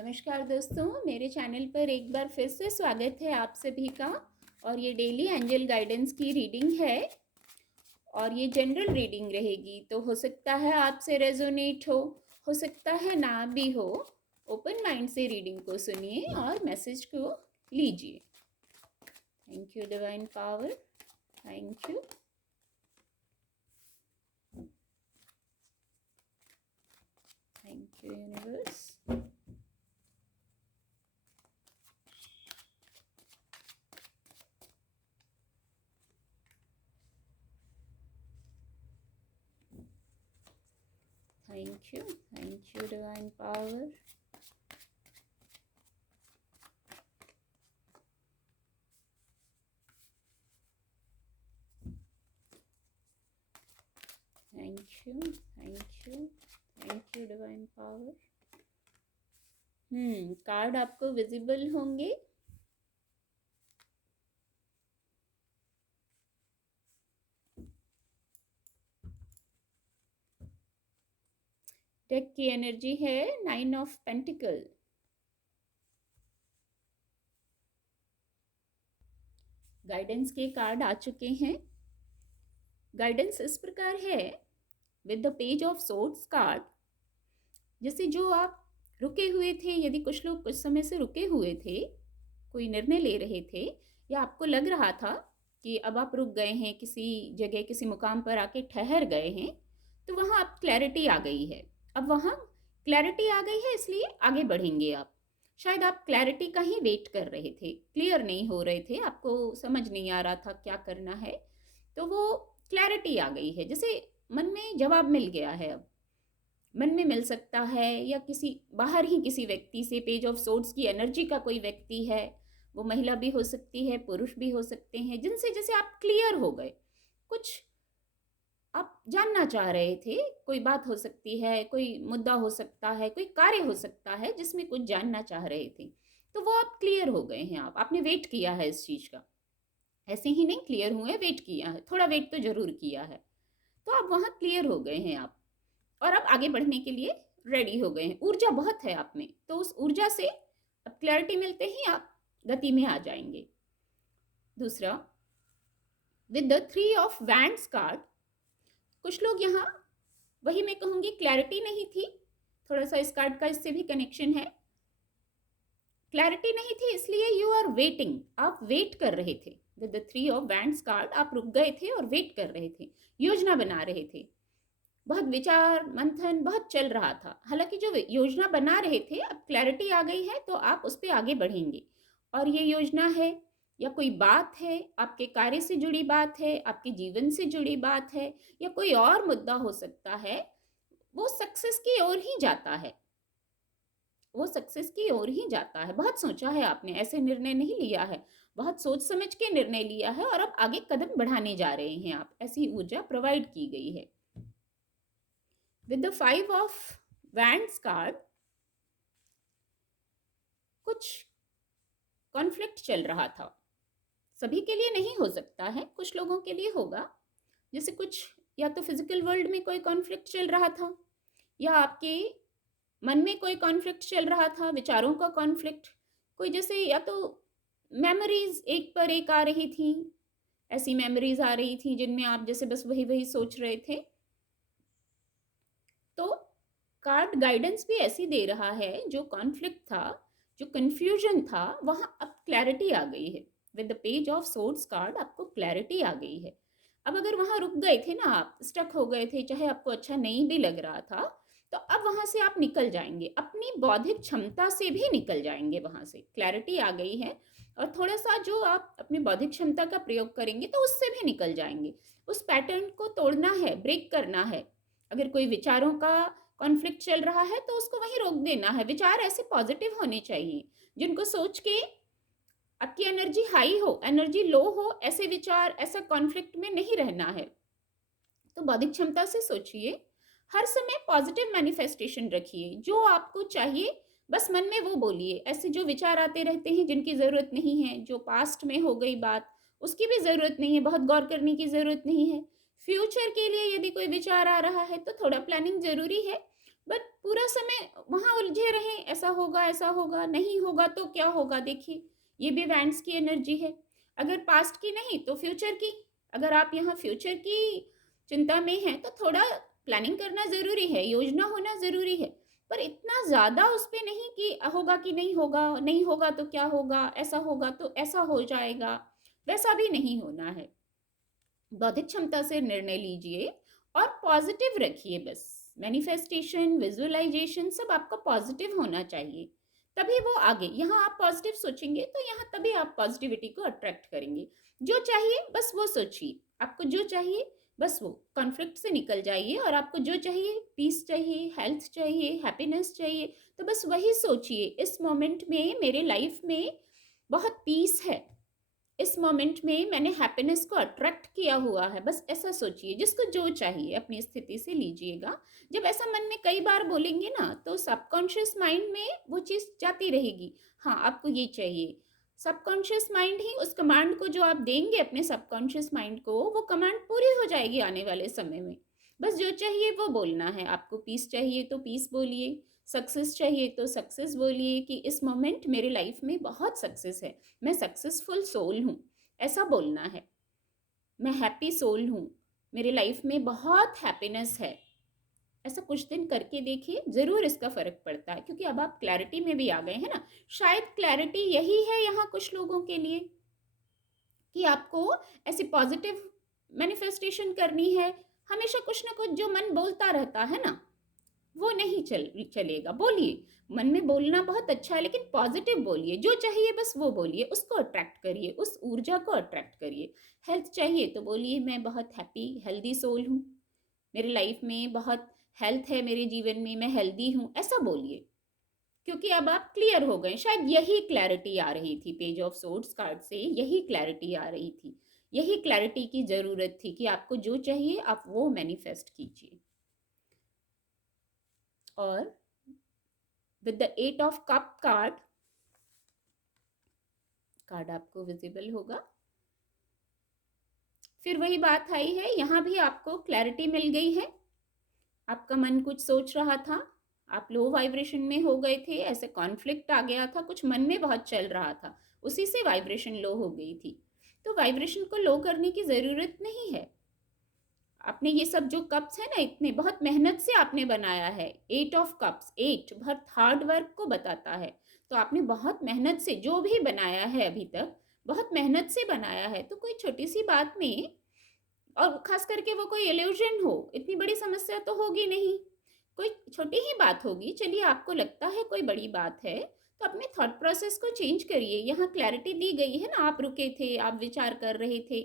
नमस्कार दोस्तों, मेरे चैनल पर एक बार फिर से स्वागत है आप सभी का। और ये डेली एंजल गाइडेंस की रीडिंग है और ये जनरल रीडिंग रहेगी, तो हो सकता है आपसे रेजोनेट हो सकता है ना भी हो। ओपन माइंड से रीडिंग को सुनिए और मैसेज को लीजिए। Thank you divine power, thank you, thank you universe. Thank you divine power. Thank you, thank you, thank you divine power. Card आपको विजिबल होंगे। डेक की एनर्जी है 9 ऑफ पेंटिकल। गाइडेंस के कार्ड आ चुके हैं। गाइडेंस इस प्रकार है with the page of swords card. जैसे जो आप रुके हुए थे, यदि कुछ लोग कुछ समय से रुके हुए थे, कोई निर्णय ले रहे थे, या आपको लग रहा था कि अब आप रुक गए हैं, किसी जगह किसी मुकाम पर आके ठहर गए हैं, तो वहाँ अब क्लैरिटी आ गई है। अब वहाँ क्लैरिटी आ गई है, इसलिए आगे बढ़ेंगे आप। शायद आप क्लैरिटी का ही वेट कर रहे थे, क्लियर नहीं हो रहे थे, आपको समझ नहीं आ रहा था क्या करना है, तो वो क्लैरिटी आ गई है। जैसे मन में जवाब मिल गया है। अब मन में मिल सकता है या किसी बाहर ही किसी व्यक्ति से, पेज ऑफ सोर्ड्स की एनर्जी का कोई व्यक्ति है, वो महिला भी हो सकती है, पुरुष भी हो सकते हैं, जिनसे जैसे आप क्लियर हो गए, कुछ आप जानना चाह रहे थे, कोई बात हो सकती है, कोई मुद्दा हो सकता है, कोई कार्य हो सकता है जिसमें कुछ जानना चाह रहे थे, तो वो आप क्लियर हो गए हैं। आपने वेट किया है इस चीज का, ऐसे ही नहीं क्लियर हुए, वेट किया है, थोड़ा वेट तो जरूर किया है, तो आप वहां क्लियर हो गए हैं आप, और अब आगे बढ़ने के लिए रेडी हो गए हैं। ऊर्जा बहुत है आप में, तो उस ऊर्जा से अब क्लैरिटी मिलते ही आप गति में आ जाएंगे। दूसरा, with the 3 of wands card, कुछ लोग यहाँ, वही मैं कहूंगी, क्लैरिटी नहीं थी, थोड़ा सा इस कार्ड का इससे भी कनेक्शन है। क्लैरिटी नहीं थी, इसलिए यू आर वेटिंग, आप वेट कर रहे थे। With the 3 of wands card आप रुक गए थे और वेट कर रहे थे, योजना बना रहे थे, बहुत विचार मंथन बहुत चल रहा था। हालांकि जो योजना बना रहे थे, अब क्लैरिटी आ गई है, तो आप उस पर आगे बढ़ेंगे। और ये योजना है या कोई बात है, आपके कार्य से जुड़ी बात है, आपके जीवन से जुड़ी बात है, या कोई और मुद्दा हो सकता है, वो सक्सेस की ओर ही जाता है, वो सक्सेस की ओर ही जाता है। बहुत सोचा है आपने, ऐसे निर्णय नहीं लिया है, बहुत सोच समझ के निर्णय लिया है, और अब आगे कदम बढ़ाने जा रहे हैं आप, ऐसी ऊर्जा प्रोवाइड की गई है। With the 5 of wands card, कुछ कॉन्फ्लिक्ट चल रहा था, सभी के लिए नहीं हो सकता है, कुछ लोगों के लिए होगा। जैसे कुछ, या तो फिजिकल वर्ल्ड में कोई कॉन्फ्लिक्ट चल रहा था, या आपके मन में कोई कॉन्फ्लिक्ट चल रहा था, विचारों का कॉन्फ्लिक्ट, कोई जैसे, या तो मेमोरीज एक पर एक आ रही थी, ऐसी मेमोरीज आ रही थी जिनमें आप जैसे बस वही वही सोच रहे थे। तो कार्ड गाइडेंस भी ऐसी दे रहा है, जो कॉन्फ्लिक्ट था, जो कंफ्यूजन था, वहां अब क्लैरिटी आ गई है। With the page of swords card आपको क्लैरिटी आ गई है। अब अगर वहां रुक गए थे ना, आप स्टक हो गए थे, चाहे आपको अच्छा नहीं भी लग रहा था, तो अब वहां से आप निकल जाएंगे, अपनी बौद्धिक क्षमता से भी निकल जाएंगे, वहां से क्लैरिटी आ गई है। और थोड़ा सा जो आप अपनी बौद्धिक क्षमता का प्रयोग करेंगे, तो उससे भी निकल जाएंगे। उस पैटर्न को तोड़ना है, ब्रेक करना है। अगर कोई विचारों का कॉन्फ्लिक्ट चल रहा है, तो उसको वहीं रोक देना है। विचार ऐसे पॉजिटिव होने चाहिए जिनको सोच के आपकी एनर्जी हाई हो, एनर्जी लो हो, ऐसे विचार, ऐसा कॉन्फ्लिक्ट में नहीं रहना है। तो बौद्धिक क्षमता से सोचिए, हर समय पॉजिटिव मैनिफेस्टेशन रखिए, जो आपको चाहिए बस मन में वो बोलिए। ऐसे जो विचार आते रहते हैं जिनकी जरूरत नहीं है, जो पास्ट में हो गई बात, उसकी भी जरूरत नहीं है, बहुत गौर करने की जरूरत नहीं है। फ्यूचर के लिए यदि कोई विचार आ रहा है, तो थोड़ा प्लानिंग जरूरी है, बट पूरा समय वहाँ उलझे रहें, ऐसा होगा, नहीं होगा तो क्या होगा? देखिए, ये भी वैंड्स की एनर्जी है। अगर पास्ट की नहीं तो फ्यूचर की। अगर आप यहाँ फ्यूचर की चिंता में हैं तो थोड़ा प्लानिंग करना ज़रूरी है, योजना होना ज़रूरी है। पर इतना ज़्यादा उस पे नहीं कि होगा कि नहीं होगा तो क्या होगा, ऐसा होगा तो ऐसा हो जाएगा, वैसा भी नहीं होना है। बौद्धिक क्षमता से निर्णय लीजिए और पॉजिटिव रखिए बस। मैनिफेस्टेशन, विजुअलाइजेशन सब आपका पॉजिटिव होना चाहिए, तभी वो आगे। यहाँ आप पॉजिटिव सोचेंगे तो यहाँ तभी आप पॉजिटिविटी को अट्रैक्ट करेंगे। जो चाहिए बस वो सोचिए, आपको जो चाहिए बस वो। कॉन्फ्लिक्ट से निकल जाइए और आपको जो चाहिए, पीस चाहिए, हेल्थ चाहिए, हैप्पीनेस चाहिए, तो बस वही सोचिए। इस मोमेंट में मेरे लाइफ में बहुत पीस है, इस मोमेंट में मैंने हैप्पीनेस को अट्रैक्ट किया हुआ है, बस ऐसा सोचिए। जिसको जो चाहिए अपनी स्थिति से लीजिएगा। जब ऐसा मन में कई बार बोलेंगे ना तो सबकॉन्शियस माइंड में वो चीज़ जाती रहेगी। हाँ, आपको ये चाहिए। सबकॉन्शियस माइंड ही उस कमांड को जो आप देंगे अपने सबकॉन्शियस माइंड को, वो कमांड पूरी हो जाएगी आने वाले समय में। बस जो चाहिए वो बोलना है। आपको पीस चाहिए तो पीस बोलिए, सक्सेस चाहिए तो सक्सेस बोलिए कि इस मोमेंट मेरे लाइफ में बहुत सक्सेस है, मैं सक्सेसफुल सोल हूँ, ऐसा बोलना है। मैं हैप्पी सोल हूँ, मेरे लाइफ में बहुत हैप्पीनेस है। ऐसा कुछ दिन करके देखिए, ज़रूर इसका फ़र्क पड़ता है, क्योंकि अब आप क्लैरिटी में भी आ गए हैं ना। शायद क्लैरिटी यही है यहाँ कुछ लोगों के लिए कि आपको ऐसी पॉजिटिव मैनिफेस्टेशन करनी है। हमेशा कुछ ना कुछ जो मन बोलता रहता है ना, वो नहीं चलेगा। बोलिए, मन में बोलना बहुत अच्छा है, लेकिन पॉजिटिव बोलिए। जो चाहिए बस वो बोलिए, उसको अट्रैक्ट करिए, उस ऊर्जा को अट्रैक्ट करिए। हेल्थ चाहिए तो बोलिए मैं बहुत हैप्पी हेल्दी सोल हूँ, मेरे लाइफ में बहुत हेल्थ है, मेरे जीवन में मैं हेल्दी हूँ, ऐसा बोलिए। क्योंकि अब आप क्लियर हो गए। शायद यही क्लैरिटी आ रही थी पेज ऑफ सोर्ड्स कार्ड से, यही क्लैरिटी आ रही थी, यही क्लैरिटी की ज़रूरत थी कि आपको जो चाहिए आप वो मैनिफेस्ट कीजिए। और with the 8 of cup card आपको विजिबल होगा। फिर वही बात आई है, यहाँ भी आपको क्लैरिटी मिल गई है। आपका मन कुछ सोच रहा था, आप लो वाइब्रेशन में हो गए थे, ऐसे कॉन्फ्लिक्ट आ गया था, कुछ मन में बहुत चल रहा था, उसी से वाइब्रेशन लो हो गई थी। तो वाइब्रेशन को लो करने की ज़रूरत नहीं है। आपने ये सब जो कप्स है ना, इतने बहुत मेहनत से आपने बनाया है। 8 ऑफ कप्स, 8 बहुत हार्ड वर्क को बताता है। तो आपने बहुत मेहनत से जो भी बनाया है अभी तक, बहुत मेहनत से बनाया है। तो कोई छोटी सी बात में, और खास करके वो कोई इल्यूजन हो, इतनी बड़ी समस्या तो होगी नहीं, कोई छोटी ही बात होगी। चलिए, आपको लगता है कोई बड़ी बात है तो अपने थॉट प्रोसेस को चेंज करिए। यहाँ क्लैरिटी दी गई है ना, आप रुके थे, आप विचार कर रहे थे,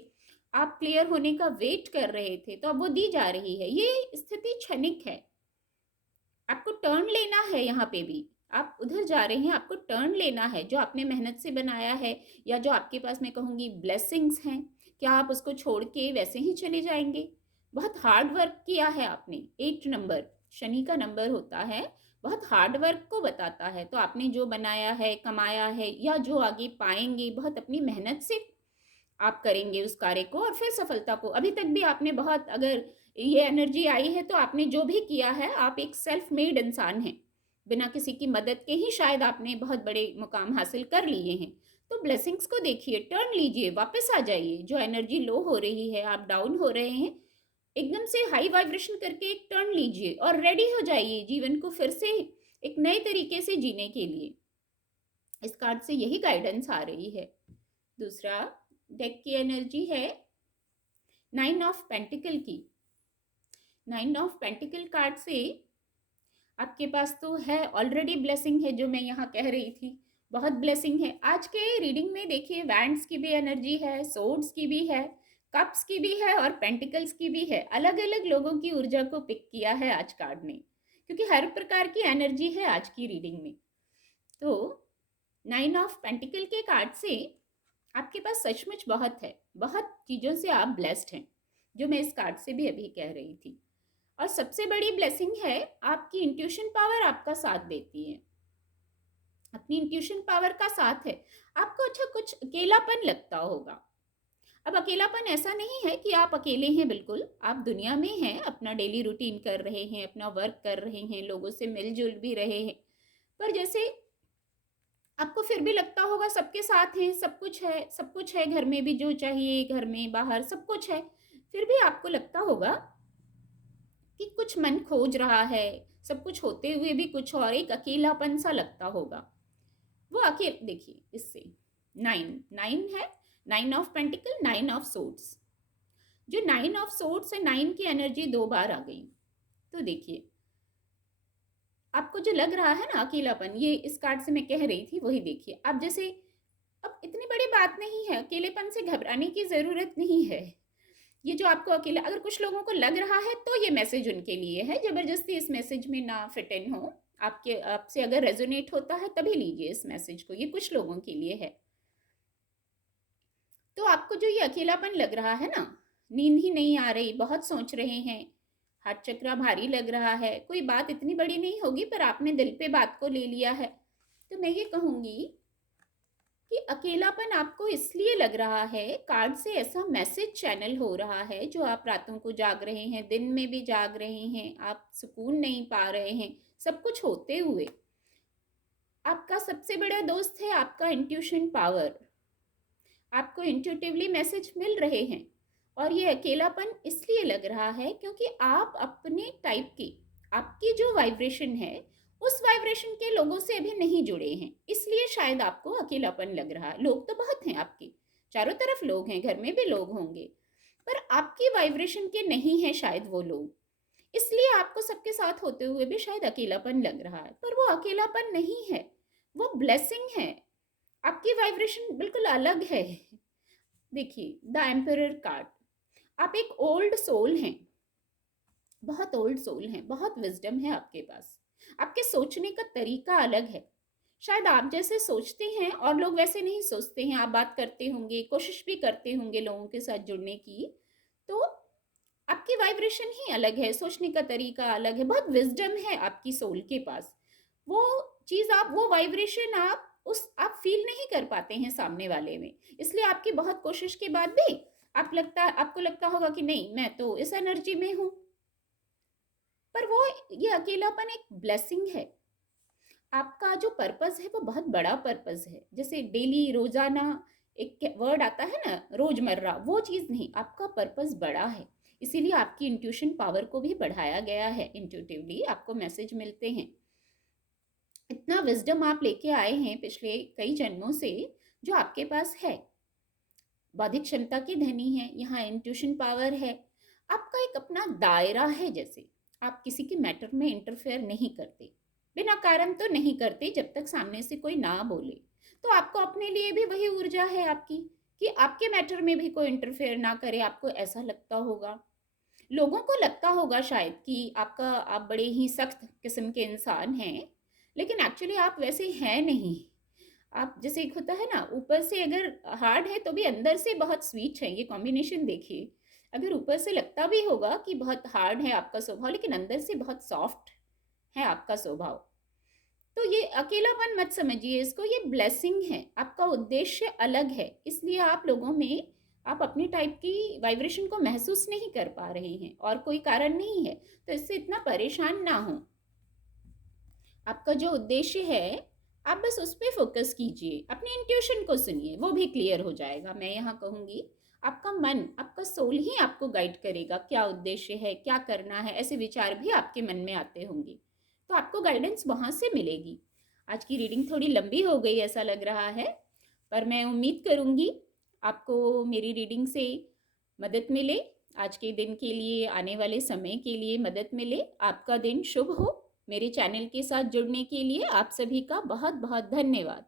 आप क्लियर होने का वेट कर रहे थे, तो अब वो दी जा रही है। ये स्थिति क्षणिक है, आपको टर्न लेना है। यहाँ पे भी आप उधर जा रहे हैं, आपको टर्न लेना है। जो आपने मेहनत से बनाया है, या जो आपके पास मैं कहूँगी ब्लेसिंग्स हैं, क्या आप उसको छोड़ के वैसे ही चले जाएंगे? बहुत हार्ड वर्क किया है आपने। 8 नंबर शनि का नंबर होता है, बहुत हार्ड वर्क को बताता है। तो आपने जो बनाया है, कमाया है, या जो आगे पाएंगे, बहुत अपनी मेहनत से आप करेंगे उस कार्य को, और फिर सफलता को। अभी तक भी आपने बहुत, अगर ये एनर्जी आई है तो आपने जो भी किया है, आप एक सेल्फ मेड इंसान हैं। बिना किसी की मदद के ही शायद आपने बहुत बड़े मुकाम हासिल कर लिए हैं। तो ब्लेसिंग्स को देखिए, टर्न लीजिए, वापस आ जाइए। जो एनर्जी लो हो रही है, आप डाउन हो रहे हैं, एकदम से हाई वाइब्रेशन करके एक टर्न लीजिए और रेडी हो जाइए जीवन को फिर से एक नए तरीके से जीने के लिए। इस कार्ड से यही गाइडेंस आ रही है। दूसरा डेक की एनर्जी है 9 ऑफ पेंटिकल की। 9 ऑफ पेंटिकल कार्ड से आपके पास तो है ऑलरेडी ब्लेसिंग है, जो मैं यहाँ कह रही थी, बहुत ब्लेसिंग है। आज के रीडिंग में देखिए, वैंड्स की भी एनर्जी है, सोर्ड्स की भी है, कप्स की भी है और पेंटिकल्स की भी है। अलग अलग लोगों की ऊर्जा को पिक किया है आज कार्ड ने, क्योंकि हर प्रकार की एनर्जी है आज की रीडिंग में। तो 9 ऑफ पेंटिकल के कार्ड से आपके पास सचमुच बहुत है, बहुत चीज़ों से आप ब्लेस्ड हैं, जो मैं इस कार्ड से भी अभी कह रही थी। और सबसे बड़ी ब्लेसिंग है, आपकी इंट्यूशन पावर आपका साथ देती है। अपनी इंट्यूशन पावर का साथ है। आपको अच्छा कुछ अकेलापन लगता होगा, अब अकेलापन ऐसा नहीं है कि आप अकेले हैं, बिल्कुल आप दुनिया में हैं, अपना डेली रूटीन कर रहे हैं, अपना वर्क कर रहे हैं, लोगों से मिलजुल भी रहे हैं, पर जैसे आपको फिर भी लगता होगा सबके साथ हैं, सब कुछ है घर में भी जो चाहिए, घर में बाहर सब कुछ है, फिर भी आपको लगता होगा कि कुछ मन खोज रहा है, सब कुछ होते हुए भी कुछ और एक अकेलापन सा लगता होगा। वो अकेले देखिए इससे नाइन नाइन है, 9 ऑफ पेंटिकल, 9 ऑफ सोर्ड्स। जो 9 ऑफ सोर्ड्स है, 9 की एनर्जी 2 बार आ गई। तो देखिए आपको जो लग रहा है ना अकेलापन, ये इस कार्ड से मैं कह रही थी वही देखिए। आप जैसे अब इतनी बड़ी बात नहीं है, अकेलेपन से घबराने की ज़रूरत नहीं है। ये जो आपको अकेला अगर कुछ लोगों को लग रहा है तो ये मैसेज उनके लिए है, ज़बरदस्ती इस मैसेज में ना फिट इन हो। आपसे अगर रेजोनेट होता है तभी लीजिए इस मैसेज को, ये कुछ लोगों के लिए है। तो आपको जो ये अकेलापन लग रहा है ना, नींद ही नहीं आ रही, बहुत सोच रहे हैं, हाथ चक्रा भारी लग रहा है, कोई बात इतनी बड़ी नहीं होगी पर आपने दिल पे बात को ले लिया है, तो मैं ये कहूँगी कि अकेलापन आपको इसलिए लग रहा है, कार्ड से ऐसा मैसेज चैनल हो रहा है, जो आप रातों को जाग रहे हैं, दिन में भी जाग रहे हैं, आप सुकून नहीं पा रहे हैं, सब कुछ होते हुए आपका सबसे बड़ा दोस्त है आपका इंट्यूशन पावर। आपको इंट्यूटिवली मैसेज मिल रहे हैं और ये अकेलापन इसलिए लग रहा है क्योंकि आप अपने टाइप की, आपकी जो वाइब्रेशन है उस वाइब्रेशन के लोगों से अभी नहीं जुड़े हैं, इसलिए शायद आपको अकेलापन लग रहा है। लोग तो बहुत हैं आपके चारों तरफ, लोग हैं, घर में भी लोग होंगे, पर आपकी वाइब्रेशन के नहीं है शायद वो लोग, इसलिए आपको सबके साथ होते हुए भी शायद अकेलापन लग रहा है। पर वो अकेलापन नहीं है, वो ब्लेसिंग है। आपकी वाइब्रेशन बिल्कुल अलग है। देखिए द एम्परर कार्ड, आप एक ओल्ड सोल हैं, बहुत ओल्ड सोल हैं, बहुत विजडम है आपके पास, आपके सोचने का तरीका अलग है। शायद आप जैसे सोचते हैं और लोग वैसे नहीं सोचते हैं, आप बात करते होंगे, कोशिश भी करते होंगे लोगों के साथ जुड़ने की, तो आपकी वाइब्रेशन ही अलग है, सोचने का तरीका अलग है, बहुत विजडम है आपकी सोल के पास। वो चीज़ आप, वो वाइब्रेशन आप फील नहीं कर पाते हैं सामने वाले में, इसलिए आपकी बहुत कोशिश के बाद भी आपको लगता होगा कि नहीं मैं तो इस एनर्जी में हूँ। पर वो ये अकेलापन एक ब्लेसिंग है। आपका जो पर्पस है वो बहुत बड़ा पर्पस है, जैसे डेली रोजाना एक वर्ड आता है ना रोजमर्रा, वो चीज़ नहीं, आपका पर्पस बड़ा है, इसीलिए आपकी इंट्यूशन पावर को भी बढ़ाया गया है। इंट्यूटिवली आपको मैसेज मिलते हैं, इतना विजडम आप लेके आए हैं पिछले कई जन्मों से, जो आपके पास है, बौद्धिक क्षमता के धनी है, यहाँ इंट्यूशन पावर है, आपका एक अपना दायरा है। जैसे आप किसी के मैटर में इंटरफेयर नहीं करते, बिना कारण तो नहीं करते जब तक सामने से कोई ना बोले, तो आपको अपने लिए भी वही ऊर्जा है आपकी कि आपके मैटर में भी कोई इंटरफेयर ना करे। आपको ऐसा लगता होगा, लोगों को लगता होगा शायद कि आप बड़े ही सख्त किस्म के इंसान हैं, लेकिन एक्चुअली आप वैसे हैं नहीं। आप जैसे एक होता है ना, ऊपर से अगर हार्ड है तो भी अंदर से बहुत स्वीट है, ये कॉम्बिनेशन देखिए। अगर ऊपर से लगता भी होगा कि बहुत हार्ड है आपका स्वभाव, लेकिन अंदर से बहुत सॉफ्ट है आपका स्वभाव। तो ये अकेलापन मत समझिए इसको, ये ब्लेसिंग है। आपका उद्देश्य अलग है, इसलिए आप लोगों में आप अपनी टाइप की वाइब्रेशन को महसूस नहीं कर पा रहे हैं, और कोई कारण नहीं है, तो इससे इतना परेशान ना हो। आपका जो उद्देश्य है आप बस उस पर फोकस कीजिए, अपनी इंट्यूशन को सुनिए, वो भी क्लियर हो जाएगा। मैं यहाँ कहूँगी आपका मन, आपका सोल ही आपको गाइड करेगा, क्या उद्देश्य है, क्या करना है, ऐसे विचार भी आपके मन में आते होंगे, तो आपको गाइडेंस वहाँ से मिलेगी। आज की रीडिंग थोड़ी लंबी हो गई ऐसा लग रहा है, पर मैं उम्मीद करूँगी आपको मेरी रीडिंग से मदद मिले, आज के दिन के लिए, आने वाले समय के लिए मदद मिले। आपका दिन शुभ हो। मेरे चैनल के साथ जुड़ने के लिए आप सभी का बहुत बहुत धन्यवाद।